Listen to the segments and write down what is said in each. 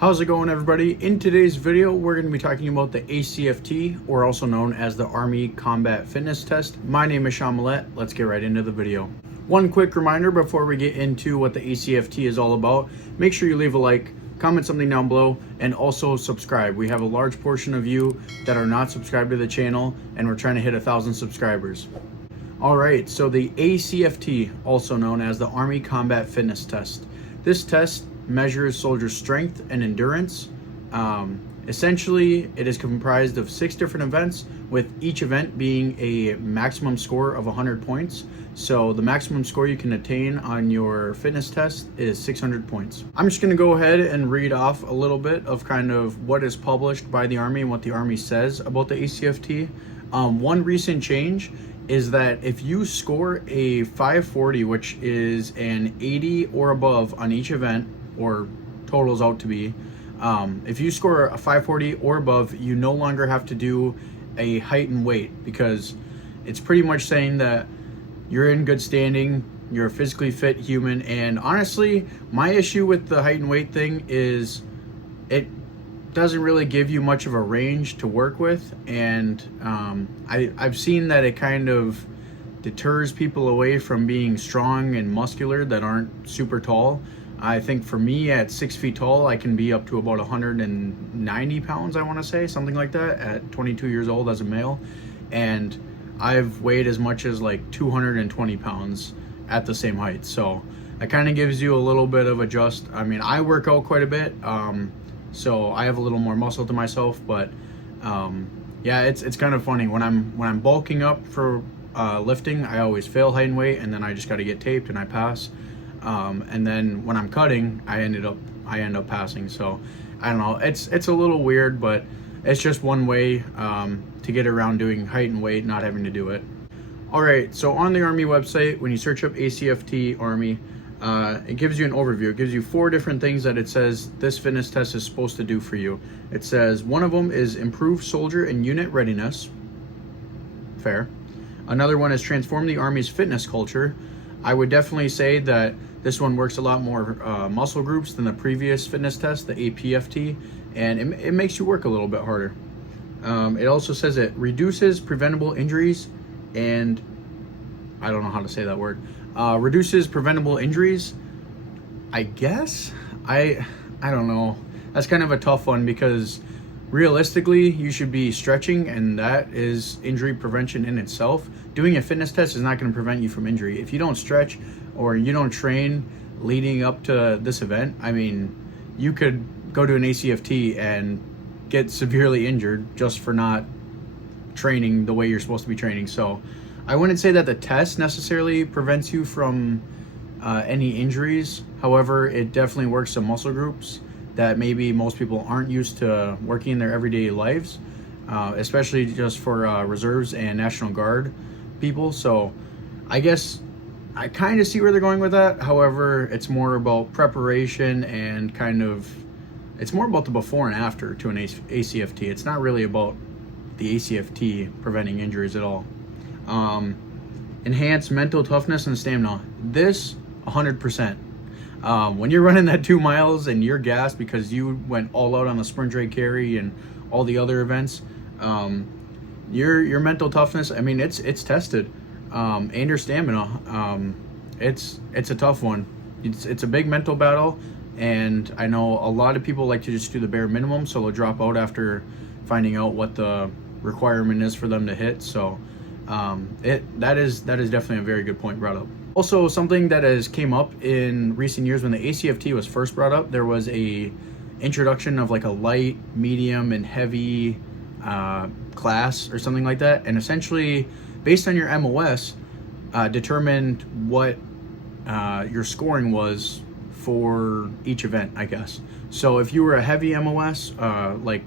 How's it going, everybody? In today's video, we're going to be talking about the ACFT, or also known as the Army Combat Fitness Test. My name is Sean Millette. Let's get right into the video. One quick reminder before we get into what the ACFT is all about, make sure you leave a like, comment something down below, and also subscribe. We have a large portion of you that are not subscribed to the channel, and we're trying to hit 1,000 subscribers. All right, so the ACFT, also known as the Army Combat Fitness Test. This test measures soldiers' strength and endurance. Essentially, it is comprised of 6 different events, with each event being a maximum score of 100 points. So the maximum score you can attain on your fitness test is 600 points. I'm just going to go ahead and read off a little bit of kind of what is published by the Army and what the Army says about the ACFT. One recent change is that if you score a 540, which is an 80 or above on each event, or totals out to be, if you score a 540 or above, you no longer have to do a height and weight, because it's pretty much saying that you're in good standing, you're a physically fit human. And honestly, my issue with the height and weight thing is it doesn't really give you much of a range to work with, and I've seen that it kind of deters people away from being strong and muscular that aren't super tall. I think for me, at 6 feet tall, I can be up to about 190 pounds, I want to say, something like that, at 22 years old as a male. And I've weighed as much as like 220 pounds at the same height. So that kind of gives you a little bit of adjust. I mean, I work out quite a bit, so I have a little more muscle to myself. But yeah, it's kind of funny when I'm bulking up for lifting, I always fail height and weight, and then I just got to get taped and I pass. And then when I'm cutting, I end up passing. So I don't know, it's a little weird, but it's just one way to get around doing height and weight, not having to do it. All right, so on the Army website, when you search up ACFT Army, it gives you an overview. It gives you 4 different things that it says this fitness test is supposed to do for you. It says one of them is improve soldier and unit readiness. Fair. Another one is transform the Army's fitness culture. I would definitely say that this one works a lot more muscle groups than the previous fitness test, the APFT, and it makes you work a little bit harder. It also says it reduces preventable injuries, and I don't know how to say that word. Reduces preventable injuries, I guess? I don't know. That's kind of a tough one, because realistically, you should be stretching, and that is injury prevention in itself. Doing a fitness test is not going to prevent you from injury. If you don't stretch or you don't train leading up to this event, I mean, you could go to an ACFT and get severely injured just for not training the way you're supposed to be training. So I wouldn't say that the test necessarily prevents you from any injuries. However, it definitely works some muscle groups that maybe most people aren't used to working in their everyday lives, especially just for reserves and National Guard people. So I guess I kind of see where they're going with that. However, it's more about preparation and it's more about the before and after to an ACFT. It's not really about the ACFT preventing injuries at all. Enhance mental toughness and stamina. This 100%. When you're running that 2 miles and you're gassed because you went all out on the sprint dray carry and all the other events, your mental toughness, I mean, it's tested, and your stamina. It's a tough one. It's a big mental battle, and I know a lot of people like to just do the bare minimum, so they'll drop out after finding out what the requirement is for them to hit. So that is definitely a very good point brought up. Also, something that has came up in recent years, when the ACFT was first brought up, there was a introduction of like a light, medium, and heavy class or something like that, and essentially based on your MOS determined what your scoring was for each event, I guess. So if you were a heavy MOS, like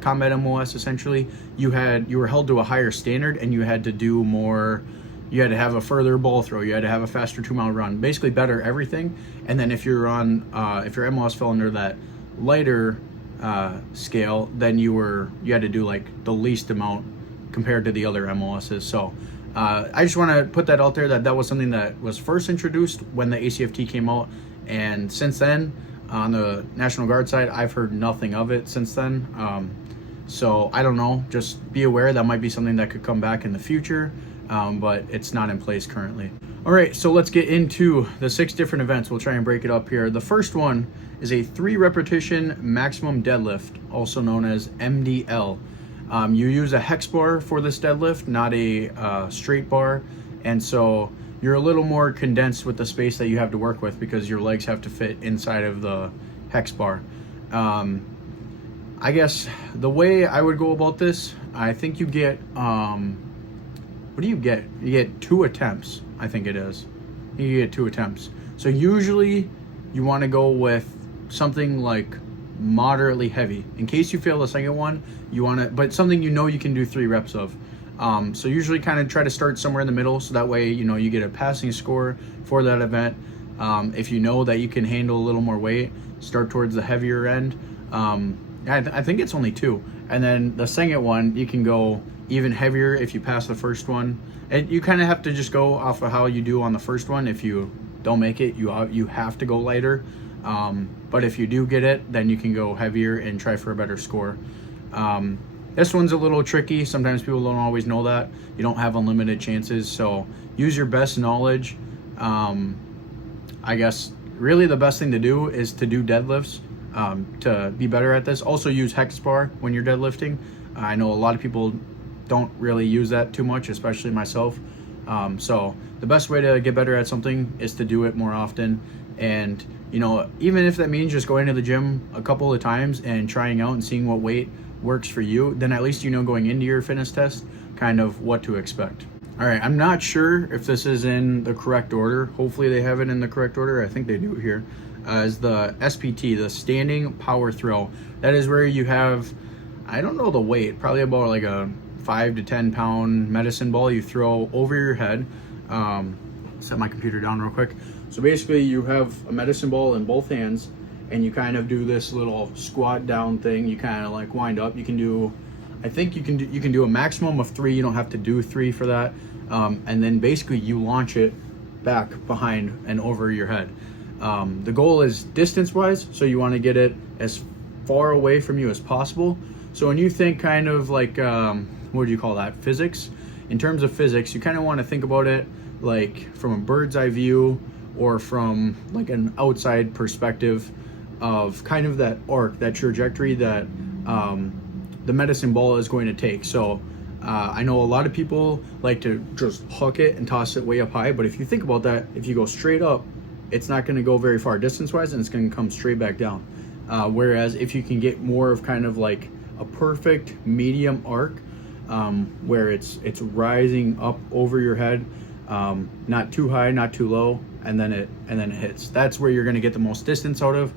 combat MOS, essentially you were held to a higher standard, and you had to do more. You had to have a further ball throw, you had to have a faster 2-mile run, basically better everything. And then if you're on if your MOS fell under that lighter scale, then you had to do like the least amount compared to the other MOSs. So I just want to put that out there, that was something that was first introduced when the ACFT came out, and since then On the National Guard side, I've heard nothing of it since then. So I don't know, just be aware that might be something that could come back in the future, but it's not in place currently. All right, so let's get into the 6 different events. We'll try and break it up here. The first one is a 3 repetition maximum deadlift, also known as MDL. You use a hex bar for this deadlift, not a straight bar, and so you're a little more condensed with the space that you have to work with because your legs have to fit inside of the hex bar. I guess the way I would go about this, I think you get, what do you get? You get 2 attempts, I think it is. You get 2 attempts. So usually you want to go with something like moderately heavy. In case you fail the second one, you want to, but something you know you can do 3 reps of. So usually kind of try to start somewhere in the middle, so that way, you know, you get a passing score for that event. If you know that you can handle a little more weight, start towards the heavier end. I think it's only 2. And then the second one, you can go even heavier if you pass the first one. And you kind of have to just go off of how you do on the first one. If you don't make it, you have to go lighter. But if you do get it, then you can go heavier and try for a better score. This one's a little tricky. Sometimes people don't always know that. You don't have unlimited chances, so use your best knowledge. I guess really the best thing to do is to do deadlifts to be better at this. Also use hex bar when you're deadlifting. I know a lot of people don't really use that too much, especially myself. So the best way to get better at something is to do it more often. And you know, even if that means just going to the gym a couple of times and trying out and seeing what weight works for you, then at least you know going into your fitness test kind of what to expect. All right, I'm not sure if this is in the correct order. Hopefully they have it in the correct order. I think they do here. Is the SPT, the standing power throw. That is where you have, I don't know the weight, probably about like a 5 to 10 pound medicine ball you throw over your head. Set my computer down real quick. So basically you have a medicine ball in both hands, and you kind of do this little squat down thing. You kind of like wind up. You can do, I think you can do a maximum of 3. You don't have to do 3 for that. And then basically you launch it back behind and over your head. The goal is distance wise, so you want to get it as far away from you as possible. So when you think kind of like, what do you call that? Physics. In terms of physics, you kind of want to think about it like from a bird's eye view, or from like an outside perspective of kind of that arc, that trajectory that the medicine ball is going to take. So I know a lot of people like to just huck it and toss it way up high, but if you think about that, if you go straight up, it's not going to go very far distance wise, and it's going to come straight back down. Whereas if you can get more of kind of like a perfect medium arc, where it's rising up over your head, not too high, not too low, and then it hits. That's where you're going to get the most distance out of.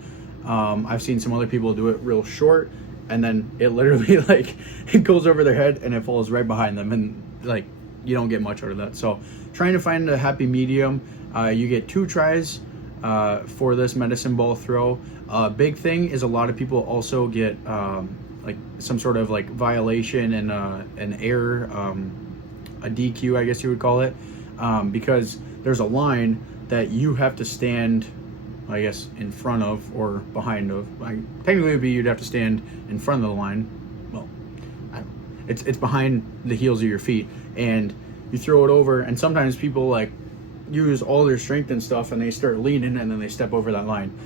I've seen some other people do it real short, and then it literally like it goes over their head and it falls right behind them, and like you don't get much out of that. So trying to find a happy medium. You get 2 tries for this medicine ball throw. Big thing is a lot of people also get like some sort of like violation and an error, a DQ, I guess you would call it, because there's a line that you have to stand, I guess, in front of or behind of. Technically it would be you'd have to stand in front of the line. Well, it's behind the heels of your feet, and you throw it over, and sometimes people like use all their strength and stuff, and they start leaning, and then they step over that line.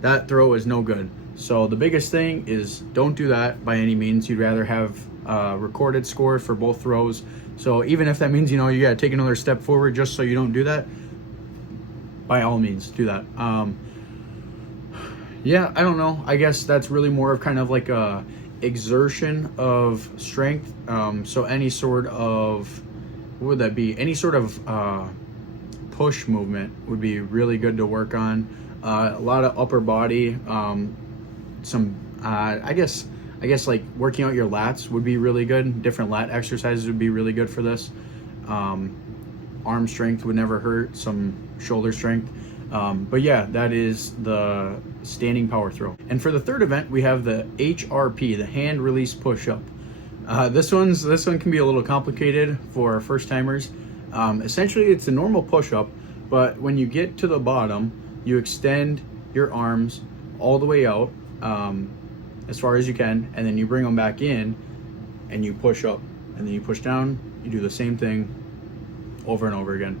That throw is no good. So the biggest thing is don't do that by any means. You'd rather have a recorded score for both throws. So even if that means, you know, you gotta take another step forward just so you don't do that, by all means do that. Yeah, I don't know. I guess that's really more of kind of like a exertion of strength. So any sort of, what would that be? Any sort of push movement would be really good to work on. A lot of upper body, some I guess like working out your lats would be really good. Different lat exercises would be really good for this. Arm strength would never hurt, some shoulder strength. But yeah, that is the standing power throw. And for the third event, we have the HRP, the hand release push-up. This one can be a little complicated for first timers. Essentially, it's a normal push-up, but when you get to the bottom, you extend your arms all the way out as far as you can, and then you bring them back in and you push up, and then you push down. You do the same thing over and over again.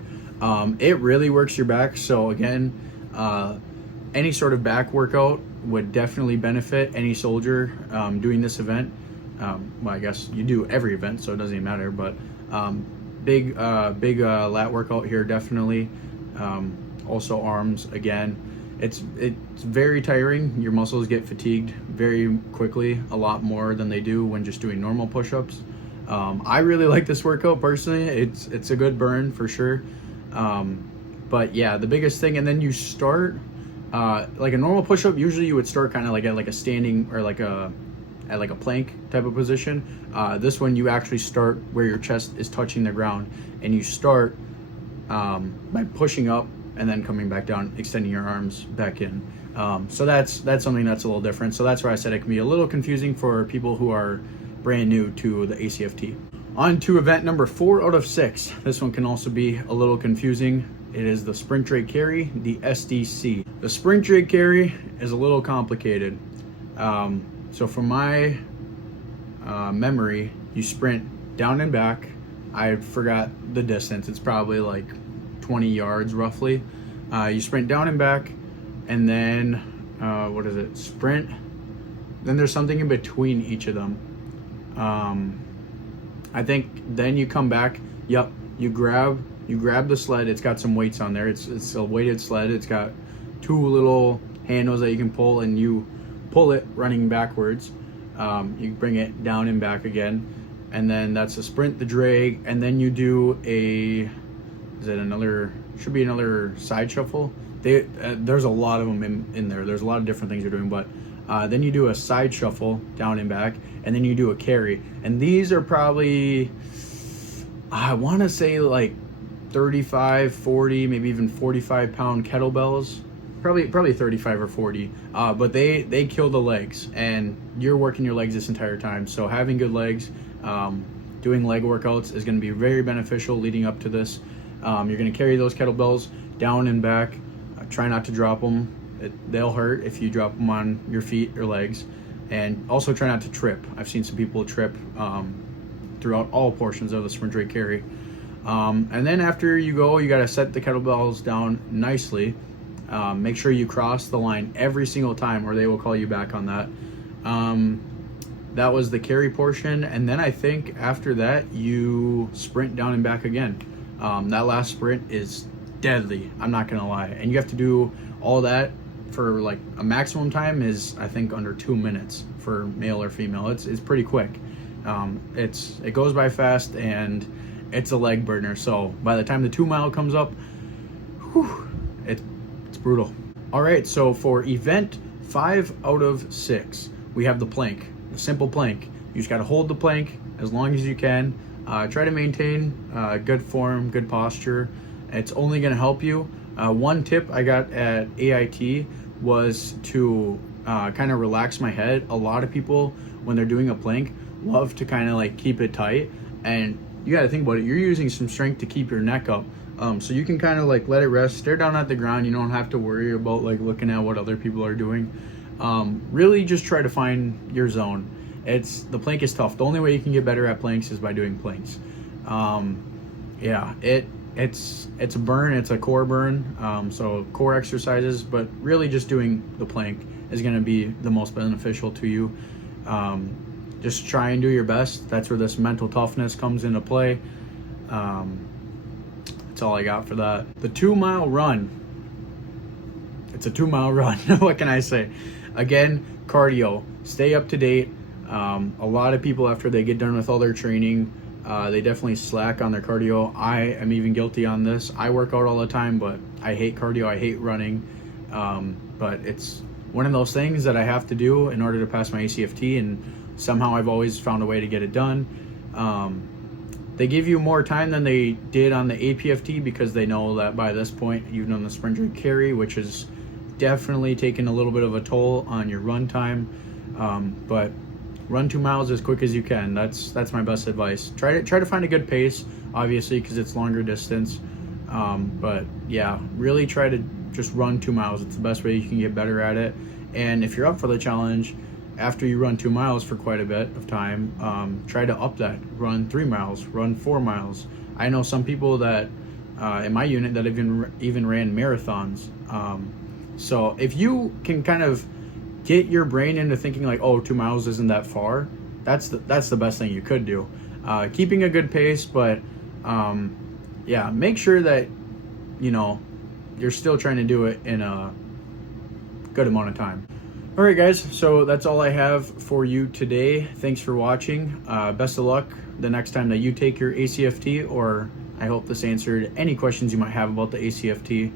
It really works your back. So again, any sort of back workout would definitely benefit any soldier doing this event. Well, I guess you do every event, so it doesn't even matter, but big lat workout here, definitely. Also arms, again. It's very tiring. Your muscles get fatigued very quickly, a lot more than they do when just doing normal push-ups. I really like this workout personally. It's a good burn for sure. But yeah, the biggest thing, and then you start like a normal push-up. Usually you would start kind of like at like a standing or like a plank type of position. This one you actually start where your chest is touching the ground, and you start by pushing up and then coming back down, extending your arms back in. So that's something that's a little different. So that's why I said it can be a little confusing for people who are brand new to the ACFT. On to event number 4 out of 6. This one can also be a little confusing. It is the sprint drag carry, the SDC. The sprint drag carry is a little complicated. So from my memory, you sprint down and back. I forgot the distance. It's probably like 20 yards roughly. You sprint down and back, and then what is it? Sprint. Then there's something in between each of them. I think then you come back. Yep, you grab the sled. It's got some weights on there. It's a weighted sled. It's got 2 little handles that you can pull, and you pull it running backwards. You bring it down and back again, and then that's the sprint, the drag, and then you do should be another side shuffle. There's a lot of them in there. There's a lot of different things you're doing, but then you do a side shuffle down and back, and then you do a carry. And these are probably, I want to say like 35, 40, maybe even 45 pound kettlebells. Probably 35 or 40, but they kill the legs, and you're working your legs this entire time. So having good legs, doing leg workouts is going to be very beneficial leading up to this. You're going to carry those kettlebells down and back. Try not to drop them. They'll hurt if you drop them on your feet or legs, and also try not to trip. I've seen some people trip throughout all portions of the sprint drag carry. And then after you go, you got to set the kettlebells down nicely. Make sure you cross the line every single time, or they will call you back on that. That was the carry portion, and then I think after that you sprint down and back again. That last sprint is deadly, I'm not gonna lie, and you have to do all that for like a maximum time is I think under 2 minutes for male or female. It's pretty quick. It goes by fast, and it's a leg burner. So by the time the 2 mile comes up, whew, it's brutal. All right, so for event 5 out of 6, we have the plank, the simple plank. You just got to hold the plank as long as you can. Try to maintain good form, good posture. It's only going to help you. One tip I got at AIT was to kind of relax my head. A lot of people, when they're doing a plank, love to kind of like keep it tight, and you got to think about it. You're using some strength to keep your neck up. So you can kind of like let it rest, stare down at the ground. You don't have to worry about like looking at what other people are doing. Really just try to find your zone. The plank is tough. The only way you can get better at planks is by doing planks. Yeah, it's a burn, it's a core burn. So core exercises, but really just doing the plank is going to be the most beneficial to you. Just try and do your best. That's where this mental toughness comes into play. That's all I got for that. The 2 mile run. It's a 2 mile run. What can I say? Again, cardio. Stay up to date. A lot of people, after they get done with all their training, they definitely slack on their cardio. I am even guilty on this. I work out all the time, but I hate cardio. I hate running. But it's one of those things that I have to do in order to pass my ACFT, and somehow I've always found a way to get it done. They give you more time than they did on the APFT because they know that by this point you've done the sprint drag carry, which is definitely taking a little bit of a toll on your run time. But run 2 miles as quick as you can. That's my best advice. Try to find a good pace, obviously, because it's longer distance. But yeah, really try to just run 2 miles. It's the best way you can get better at it. And if you're up for the challenge, after you run 2 miles for quite a bit of time, try to up that. Run 3 miles, run 4 miles. I know some people that in my unit that even ran marathons. So if you can kind of get your brain into thinking like, oh, 2 miles isn't that far, that's the best thing you could do. Keeping a good pace, but yeah, make sure that you're still trying to do it in a good amount of time. All right, guys, so that's all I have for you today. Thanks for watching. Best of luck the next time that you take your ACFT, or I hope this answered any questions you might have about the ACFT.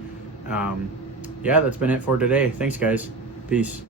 Yeah, that's been it for today. Thanks, guys. Peace.